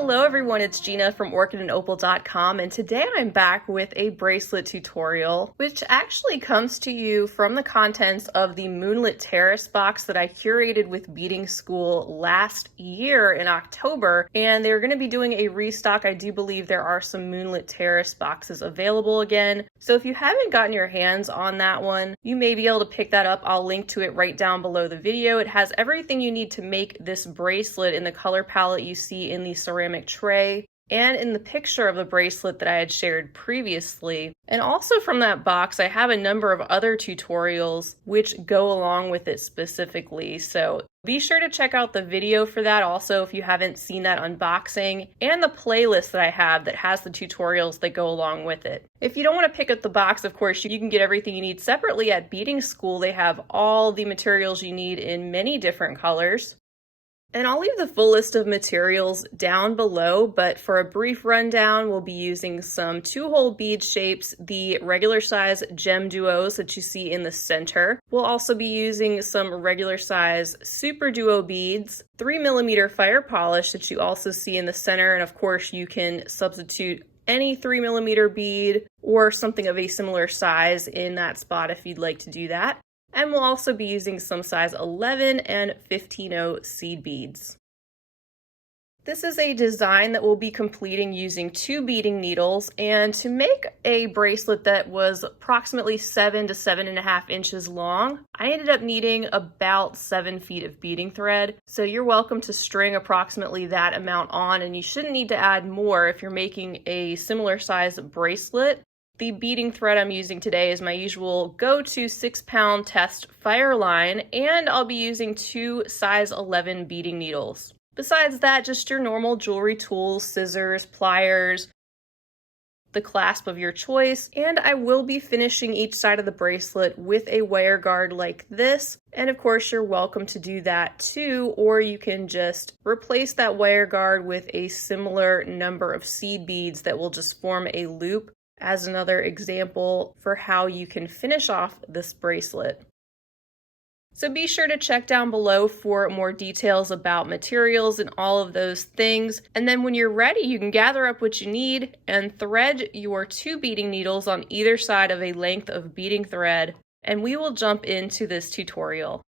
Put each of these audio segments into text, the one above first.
Hello everyone, it's Gina from orchidandopal.com, and today I'm back with a bracelet tutorial, which actually comes to you from the contents of the Moonlit Terrace box that I curated with Beading School last year in October, and they're going to be doing a restock. I do believe there are some Moonlit Terrace boxes available again, so if you haven't gotten your hands on that one, you may be able to pick that up. I'll link to it right down below the video. It has everything you need to make this bracelet in the color palette you see in the ceramic tray and in the picture of the bracelet that I had shared previously. And also from that box, I have a number of other tutorials which go along with it specifically. So be sure to check out the video for that also if you haven't seen that unboxing, and the playlist that I have that has the tutorials that go along with it. If you don't want to pick up the box, of course, you can get everything you need separately at Beading School. They have all the materials you need in many different colors. And I'll leave the full list of materials down below, but for a brief rundown, we'll be using some 2-hole bead shapes, the regular size GemDuos that you see in the center. We'll also be using some regular size SuperDuo beads, 3mm fire polish that you also see in the center, and of course you can substitute any 3mm bead or something of a similar size in that spot if you'd like to do that. And we'll also be using some size 11 and 15/0 seed beads. This is a design that we'll be completing using 2 beading needles, and to make a bracelet that was approximately 7 to 7.5 inches long, I ended up needing about 7 feet of beading thread. So you're welcome to string approximately that amount on, and you shouldn't need to add more if you're making a similar size bracelet. The beading thread I'm using today is my usual go-to 6-pound test Fireline, and I'll be using 2 size 11 beading needles. Besides that, just your normal jewelry tools, scissors, pliers, the clasp of your choice, and I will be finishing each side of the bracelet with a wire guard like this, and of course you're welcome to do that too, or you can just replace that wire guard with a similar number of seed beads that will just form a loop as another example for how you can finish off this bracelet. So be sure to check down below for more details about materials and all of those things. And then when you're ready, you can gather up what you need and thread your 2 beading needles on either side of a length of beading thread, and we will jump into this tutorial.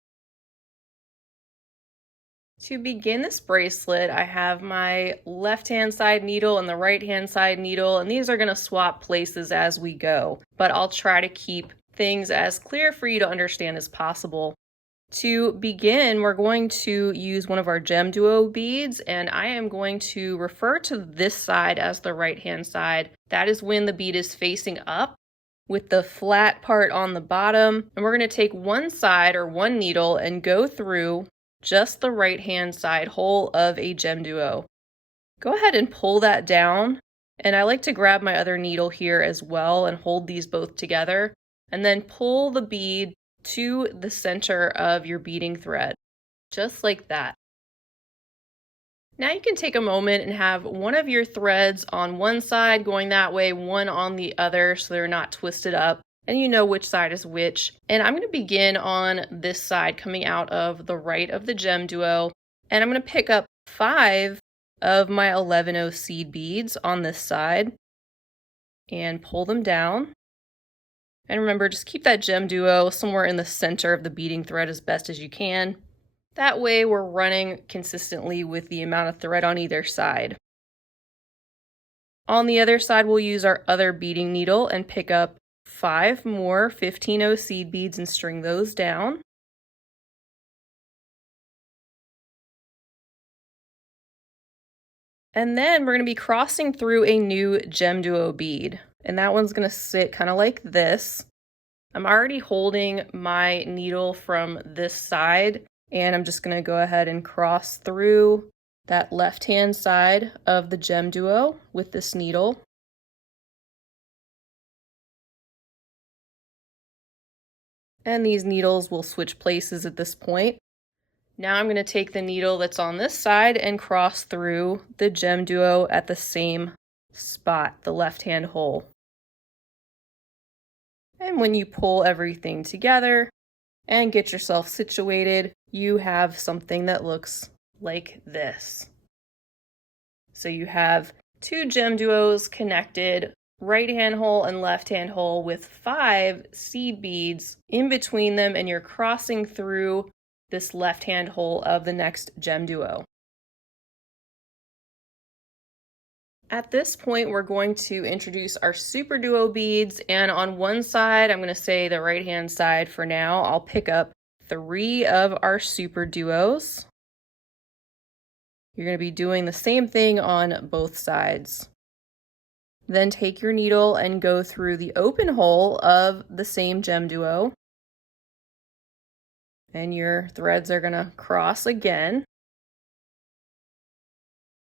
To begin this bracelet, I have my left-hand side needle and the right-hand side needle, and these are going to swap places as we go, but I'll try to keep things as clear for you to understand as possible. To begin, we're going to use one of our GemDuo beads, and I am going to refer to this side as the right-hand side. That is when the bead is facing up with the flat part on the bottom, and we're going to take one side or one needle and go through just the right-hand side hole of a GemDuo. Go ahead and pull that down, and I like to grab my other needle here as well and hold these both together, and then pull the bead to the center of your beading thread, just like that. Now you can take a moment and have one of your threads on one side going that way, one on the other, so they're not twisted up, and you know which side is which. And I'm going to begin on this side coming out of the right of the GemDuo, and I'm going to pick up 5 of my 11/0 seed beads on this side and pull them down. And remember, just keep that GemDuo somewhere in the center of the beading thread as best as you can. That way we're running consistently with the amount of thread on either side. On the other side, we'll use our other beading needle and pick up 5 more 15/0 seed beads and string those down. And then we're going to be crossing through a new GemDuo bead, and that one's going to sit kind of like this. I'm already holding my needle from this side, and I'm just going to go ahead and cross through that left-hand side of the GemDuo with this needle. And these needles will switch places at this point. Now I'm going to take the needle that's on this side and cross through the GemDuo at the same spot, the left-hand hole. And when you pull everything together and get yourself situated, you have something that looks like this. So you have two GemDuos connected, right hand hole and left hand hole, with 5 seed beads in between them, and you're crossing through this left hand hole of the next GemDuo. At this point, we're going to introduce our SuperDuo beads, and on one side, I'm going to say the right hand side for now, I'll pick up 3 of our SuperDuos. You're going to be doing the same thing on both sides. Then take your needle and go through the open hole of the same GemDuo, and your threads are going to cross again.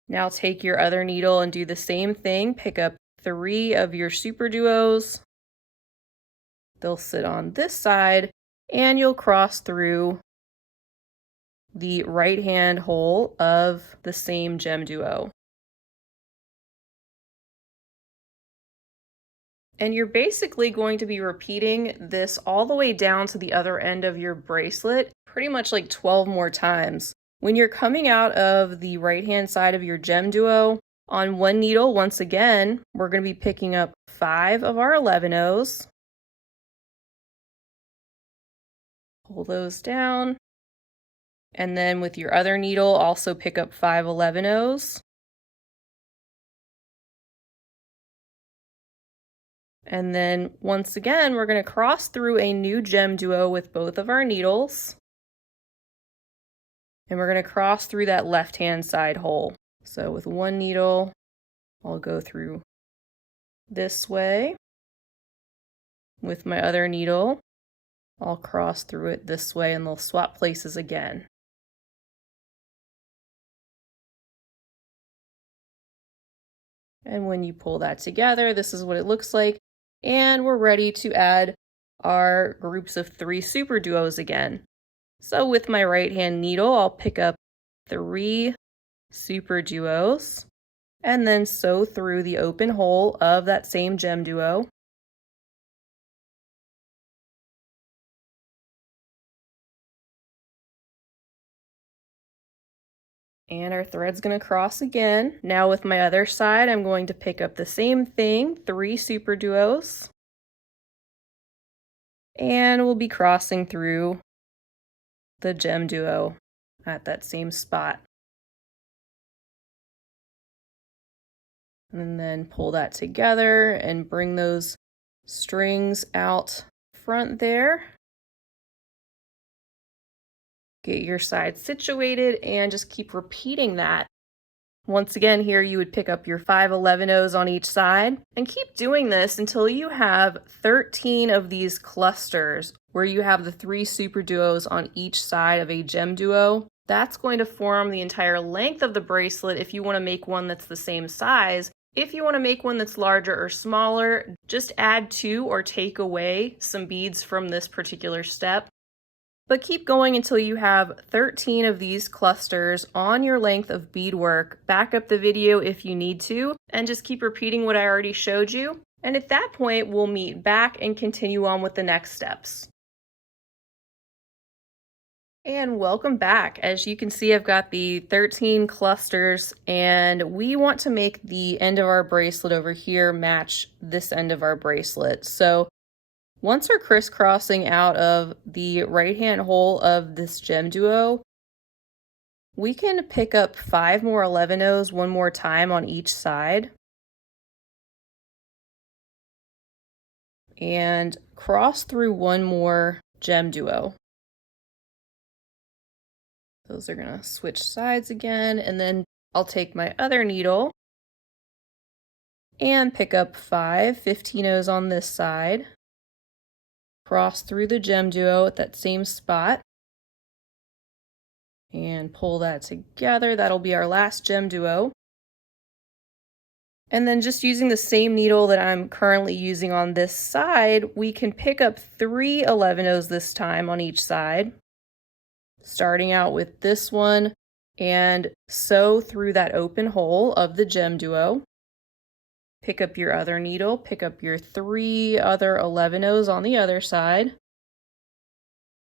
Now take your other needle and do the same thing. Pick up 3 of your SuperDuos. They'll sit on this side, and you'll cross through the right hand hole of the same GemDuo. And you're basically going to be repeating this all the way down to the other end of your bracelet, pretty much like 12 more times. When you're coming out of the right-hand side of your GemDuo, on one needle, once again, we're going to be picking up 5 of our 11-Os. Pull those down. And then with your other needle, also pick up 5 11-Os. And then once again, we're going to cross through a new GemDuo with both of our needles. And we're going to cross through that left-hand side hole. So with one needle, I'll go through this way. With my other needle, I'll cross through it this way, and they'll swap places again. And when you pull that together, this is what it looks like. And we're ready to add our groups of 3 SuperDuos again. So with my right hand needle, I'll pick up 3 SuperDuos and then sew through the open hole of that same GemDuo. And our thread's going to cross again. Now with my other side, I'm going to pick up the same thing, 3 SuperDuos. And we'll be crossing through the GemDuo at that same spot. And then pull that together and bring those strings out front there. Get your side situated and just keep repeating that. Once again, here you would pick up your 5 11-Os on each side and keep doing this until you have 13 of these clusters where you have the 3 SuperDuos on each side of a GemDuo. That's going to form the entire length of the bracelet if you want to make one that's the same size. If you want to make one that's larger or smaller, just add to or take away some beads from this particular step. But keep going until you have 13 of these clusters on your length of beadwork. Back up the video if you need to, and just keep repeating what I already showed you. And at that point, we'll meet back and continue on with the next steps. And welcome back. As you can see, I've got the 13 clusters, and we want to make the end of our bracelet over here match this end of our bracelet. So once we're crisscrossing out of the right-hand hole of this GemDuo, we can pick up 5 more 11-Os one more time on each side and cross through one more GemDuo. Those are going to switch sides again, and then I'll take my other needle and pick up 5 15-Os on this side. Cross through the GemDuo at that same spot and pull that together. That'll be our last GemDuo. And then just using the same needle that I'm currently using on this side, we can pick up 3 11-Os this time on each side, starting out with this one, and sew through that open hole of the GemDuo. Pick up your other needle, pick up your 3 other 11-Os on the other side,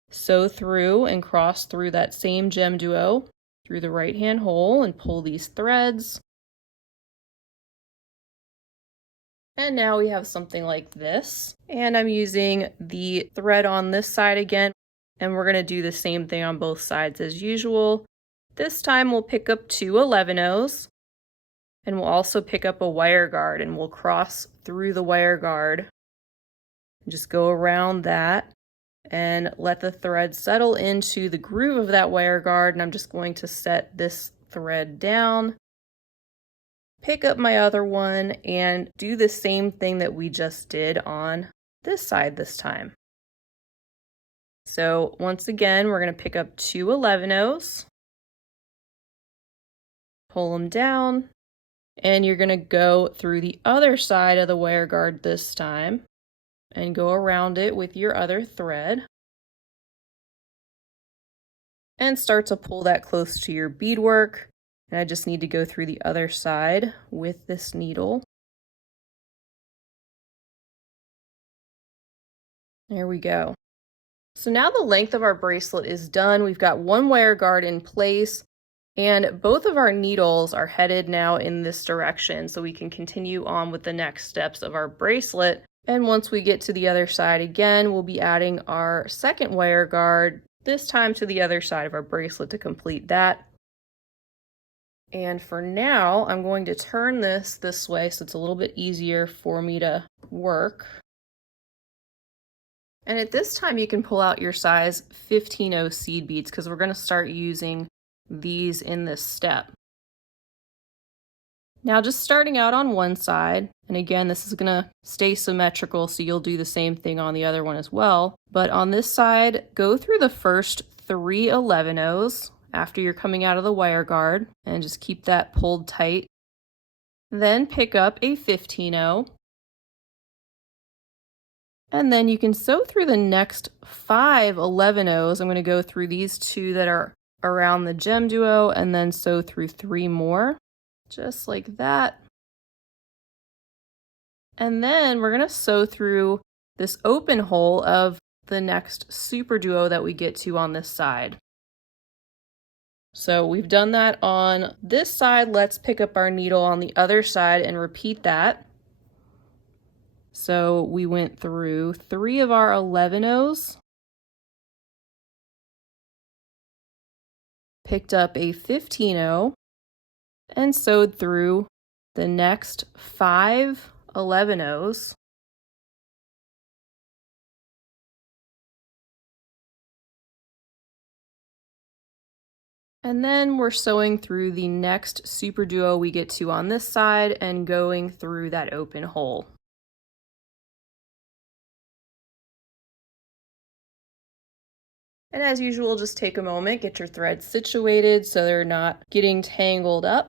sew through and cross through that same GemDuo through the right hand hole and pull these threads. And now we have something like this. And I'm using the thread on this side again, and we're gonna do the same thing on both sides as usual. This time we'll pick up 2 11-ohs, and we'll also pick up a wire guard, and we'll cross through the wire guard. Just go around that and let the thread settle into the groove of that wire guard, and I'm just going to set this thread down, pick up my other one, and do the same thing that we just did on this side this time. So once again, we're going to pick up 2 11-ohs, pull them down, and you're going to go through the other side of the wire guard this time and go around it with your other thread and start to pull that close to your beadwork. And I just need to go through the other side with this needle. There we go. So now the length of our bracelet is done. We've got one wire guard in place, and both of our needles are headed now in this direction, so we can continue on with the next steps of our bracelet. And once we get to the other side again, we'll be adding our second wire guard, this time to the other side of our bracelet to complete that. And for now, I'm going to turn this way so it's a little bit easier for me to work. And at this time, you can pull out your size 15-0 seed beads because we're going to start using these in this step. Now just starting out on one side, and again, this is going to stay symmetrical, so you'll do the same thing on the other one as well. But on this side, go through the first 3 11-ohs after you're coming out of the wire guard, and just keep that pulled tight. Then pick up a 15-0. And then you can sew through the next 5 11-ohs. I'm going to go through these 2 that are around the GemDuo and then sew through 3 more, just like that. And then we're going to sew through this open hole of the next SuperDuo that we get to on this side. So we've done that on this side. Let's pick up our needle on the other side and repeat that. So we went through 3 of our 11-ohs, picked up a 15-0, and sewed through the next 5 11-ohs. And then we're sewing through the next SuperDuo we get to on this side and going through that open hole. And as usual, just take a moment, get your threads situated so they're not getting tangled up.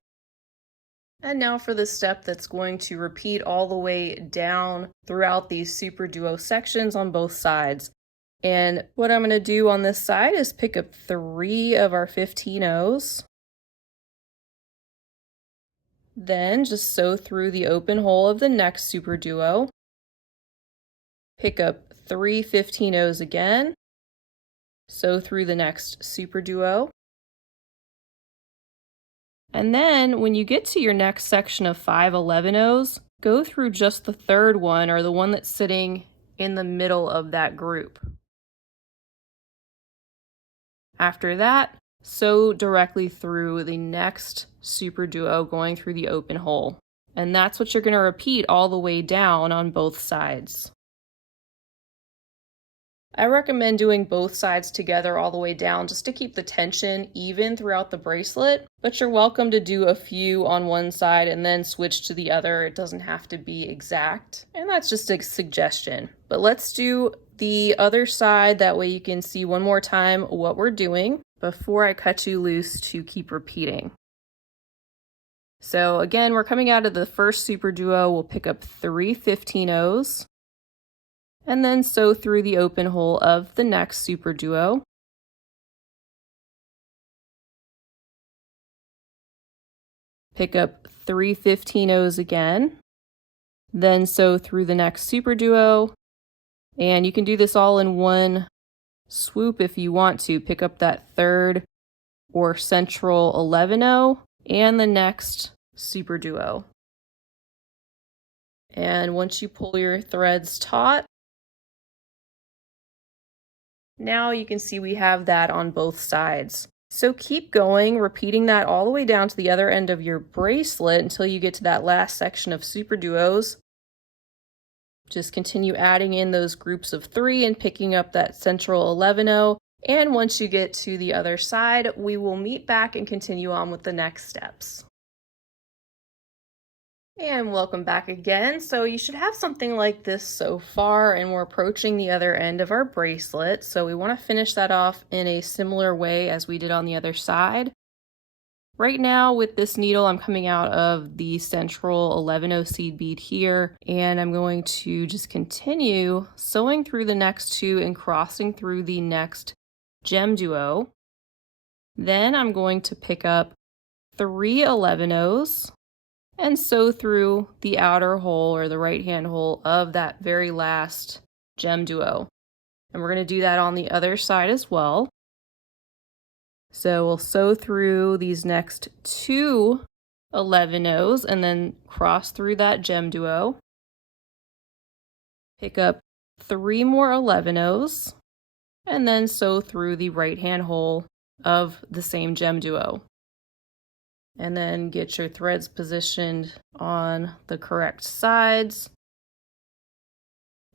And now for the step that's going to repeat all the way down throughout these SuperDuo sections on both sides. And what I'm going to do on this side is pick up 3 of our 15-ohs. Then just sew through the open hole of the next SuperDuo. Pick up 3 15-ohs again. Sew through the next SuperDuo. And then when you get to your next section of 5 11-ohs, go through just the third one, or the one that's sitting in the middle of that group. After that, sew directly through the next SuperDuo going through the open hole. And that's what you're going to repeat all the way down on both sides. I recommend doing both sides together all the way down just to keep the tension even throughout the bracelet, but you're welcome to do a few on one side and then switch to the other. It doesn't have to be exact, and that's just a suggestion. But let's do the other side, that way you can see one more time what we're doing before I cut you loose to keep repeating. So again, we're coming out of the first SuperDuo. We'll pick up 3 15-ohs. And then sew through the open hole of the next SuperDuo. Pick up 3 15-ohs again, then sew through the next SuperDuo, and you can do this all in one swoop if you want to. Pick up that third or central 11-oh and the next SuperDuo. And once you pull your threads taut, now you can see we have that on both sides. So keep going, repeating that all the way down to the other end of your bracelet until you get to that last section of super duos. Just continue adding in those groups of 3 and picking up that central 11-0. And once you get to the other side, we will meet back and continue on with the next steps. And welcome back again. So you should have something like this so far, and we're approaching the other end of our bracelet. So we want to finish that off in a similar way as we did on the other side. Right now with this needle, I'm coming out of the central 11-0 seed bead here, and I'm going to just continue sewing through the next 2 and crossing through the next GemDuo. Then I'm going to pick up 3 11-0s and sew through the outer hole or the right hand hole of that very last GemDuo. And we're going to do that on the other side as well. So we'll sew through these next 2 11-0s and then cross through that GemDuo. Pick up 3 more 11-0s and then sew through the right hand hole of the same GemDuo. And then get your threads positioned on the correct sides.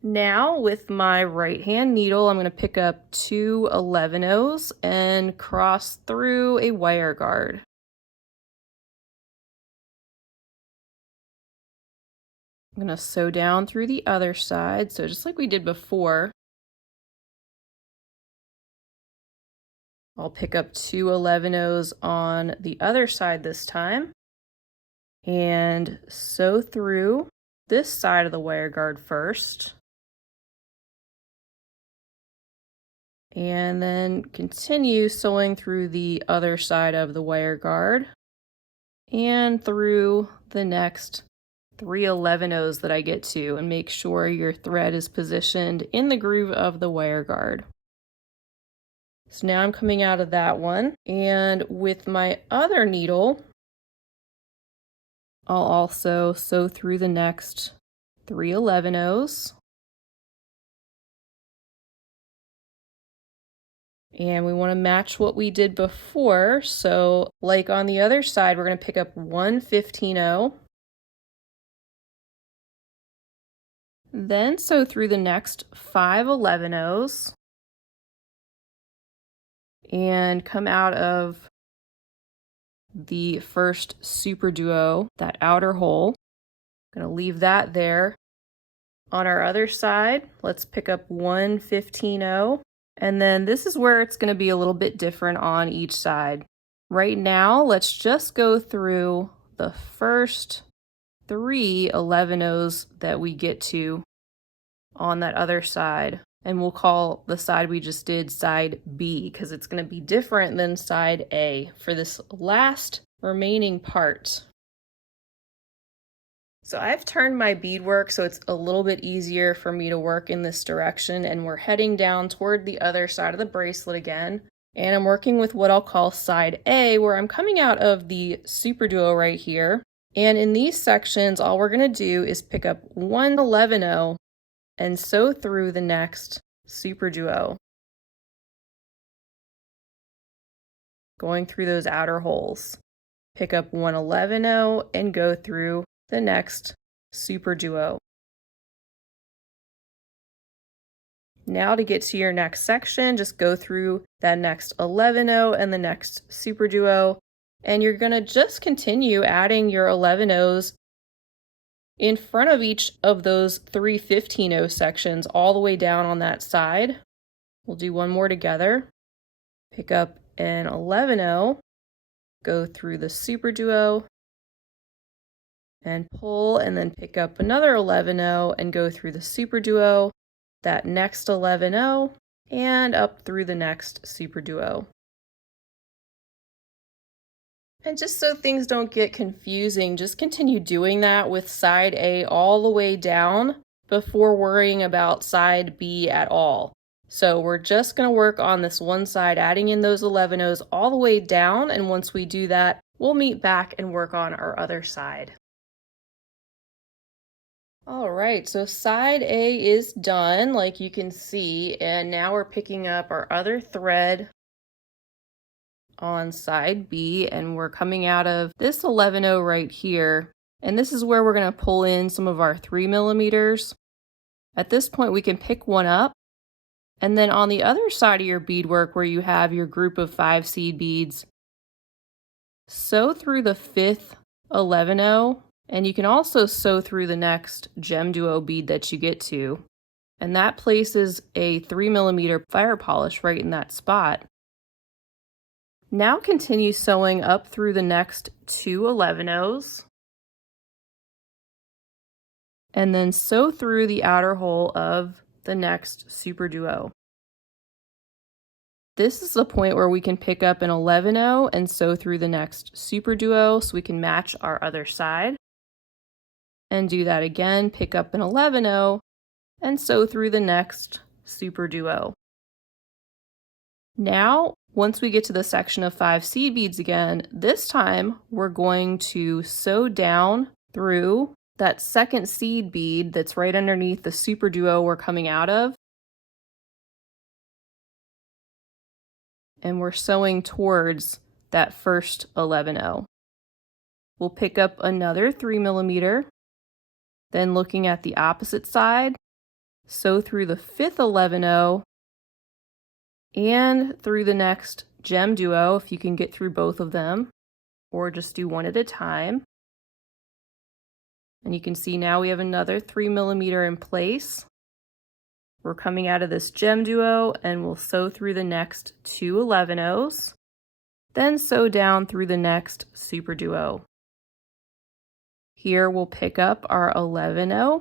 Now with my right hand needle, I'm going to pick up 2 11-0s and cross through a wire guard. I'm going to sew down through the other side, so just like we did before. I'll pick up 2 11-0s on the other side this time and sew through this side of the wire guard first. And then continue sewing through the other side of the wire guard and through the next 3 11-0s that I get to, and make sure your thread is positioned in the groove of the wire guard. So now I'm coming out of that one, and with my other needle, I'll also sew through the next 3 11-0s. And we want to match what we did before. So like on the other side, we're going to pick up 1 15-0. Then sew through the next 5 11-0s. And come out of the first super duo, that outer hole. I'm going to leave that there. On our other side, let's pick up 1 15-0. And then this is where it's going to be a little bit different on each side. Right now, let's just go through the first 3 11-0s that we get to on that other side. And we'll call the side we just did side B, because it's going to be different than side A for this last remaining part. So I've turned my beadwork so it's a little bit easier for me to work in this direction, and we're heading down toward the other side of the bracelet again. And I'm working with what I'll call side A, where I'm coming out of the SuperDuo right here. And in these sections, all we're going to do is pick up 1 11-0 and sew through the next SuperDuo, going through those outer holes. Pick up 1 11-0 and go through the next SuperDuo. Now to get to your next section, just go through that next 11-0 and the next SuperDuo, and you're going to just continue adding your 11-0s in front of each of those 3 15-0 sections all the way down on that side. We'll do one more together. Pick up an 11-0, go through the SuperDuo, and pull, and then pick up another 11-0 and go through the SuperDuo, that next 11-0, and up through the next SuperDuo. And just so things don't get confusing, just continue doing that with side A all the way down before worrying about side B at all. So we're just going to work on this one side, adding in those 11-0s all the way down, and once we do that, we'll meet back and work on our other side. All right, so side A is done, like you can see, and now we're picking up our other thread on side B, and we're coming out of this 11-0 right here, and this is where we're going to pull in some of our 3mm. At this point, we can pick one up, and then on the other side of your beadwork where you have your group of 5 seed beads, sew through the 5th 11-0. And you can also sew through the next GemDuo bead that you get to. And that places a 3mm fire polish right in that spot. Now continue sewing up through the next 2 11-0s. And then sew through the outer hole of the next SuperDuo. This is the point where we can pick up an 11-0 and sew through the next SuperDuo so we can match our other side. And do that again, pick up an 11-0 and sew through the next SuperDuo. Now, once we get to the section of 5 seed beads again, this time we're going to sew down through that second seed bead that's right underneath the SuperDuo we're coming out of. And we're sewing towards that first 11-0. We'll pick up another 3mm. Then looking at the opposite side, sew through the 5th 11-0 and through the next GemDuo if you can get through both of them, or just do one at a time. And you can see now we have another 3mm in place. We're coming out of this GemDuo and we'll sew through the next 2 11-0s, then sew down through the next SuperDuo. Here we'll pick up our 11-0,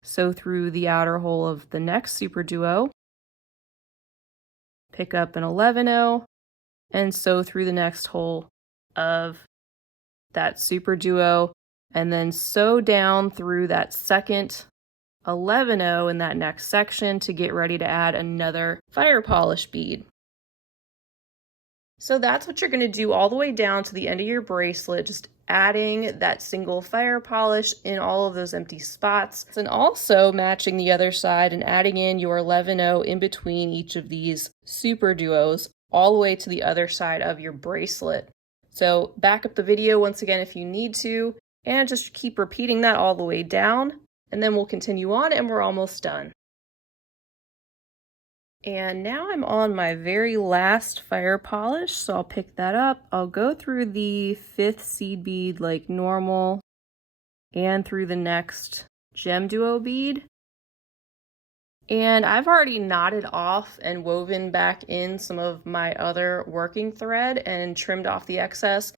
sew through the outer hole of the next SuperDuo, pick up an 11-0, and sew through the next hole of that SuperDuo, and then sew down through that second 11-0 in that next section to get ready to add another fire polish bead. So that's what you're going to do all the way down to the end of your bracelet, just adding that single fire polish in all of those empty spots, and also matching the other side and adding in your 11-0 in between each of these SuperDuos all the way to the other side of your bracelet. So back up the video once again if you need to, and just keep repeating that all the way down, and then we'll continue on and we're almost done. And now I'm on my very last fire polish, so I'll pick that up. I'll go through the 5th seed bead like normal and through the next GemDuo bead. And I've already knotted off and woven back in some of my other working thread and trimmed off the excess.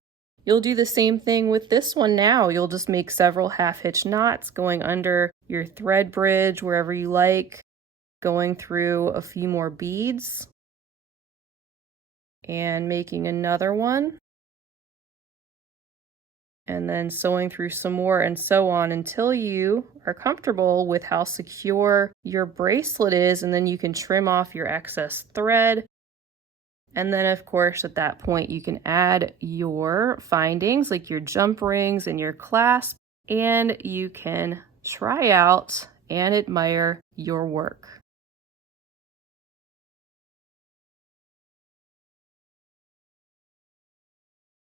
You'll do the same thing with this one now. You'll just make several half-hitch knots going under your thread bridge wherever you like, going through a few more beads and making another one, and then sewing through some more and so on until you are comfortable with how secure your bracelet is, and then you can trim off your excess thread. And then of course at that point you can add your findings like your jump rings and your clasp, and you can try out and admire your work.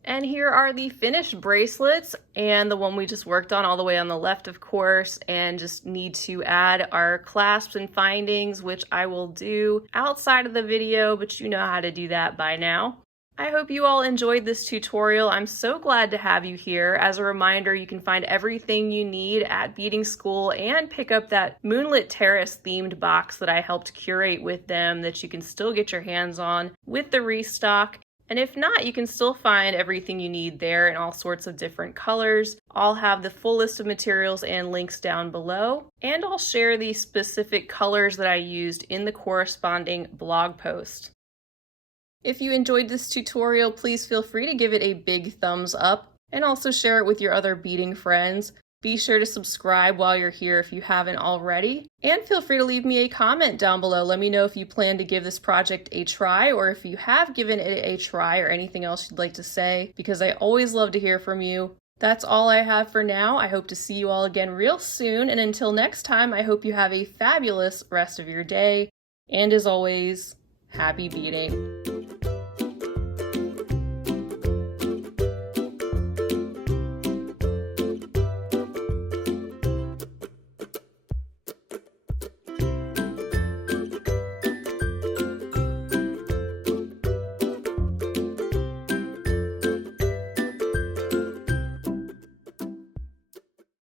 And here are the finished bracelets, and the one we just worked on all the way on the left, of course, and just need to add our clasps and findings, which I will do outside of the video, but you know how to do that by now. I hope you all enjoyed this tutorial. I'm so glad to have you here. As a reminder, you can find everything you need at Beading School and pick up that Moonlit Terrace themed box that I helped curate with them that you can still get your hands on with the restock. And if not, you can still find everything you need there in all sorts of different colors. I'll have the full list of materials and links down below, and I'll share the specific colors that I used in the corresponding blog post. If you enjoyed this tutorial, please feel free to give it a big thumbs up and also share it with your other beading friends. Be sure to subscribe while you're here if you haven't already, and feel free to leave me a comment down below. Let me know if you plan to give this project a try, or if you have given it a try, or anything else you'd like to say, because I always love to hear from you. That's all I have for now. I hope to see you all again real soon, and until next time, I hope you have a fabulous rest of your day, and as always, happy beading.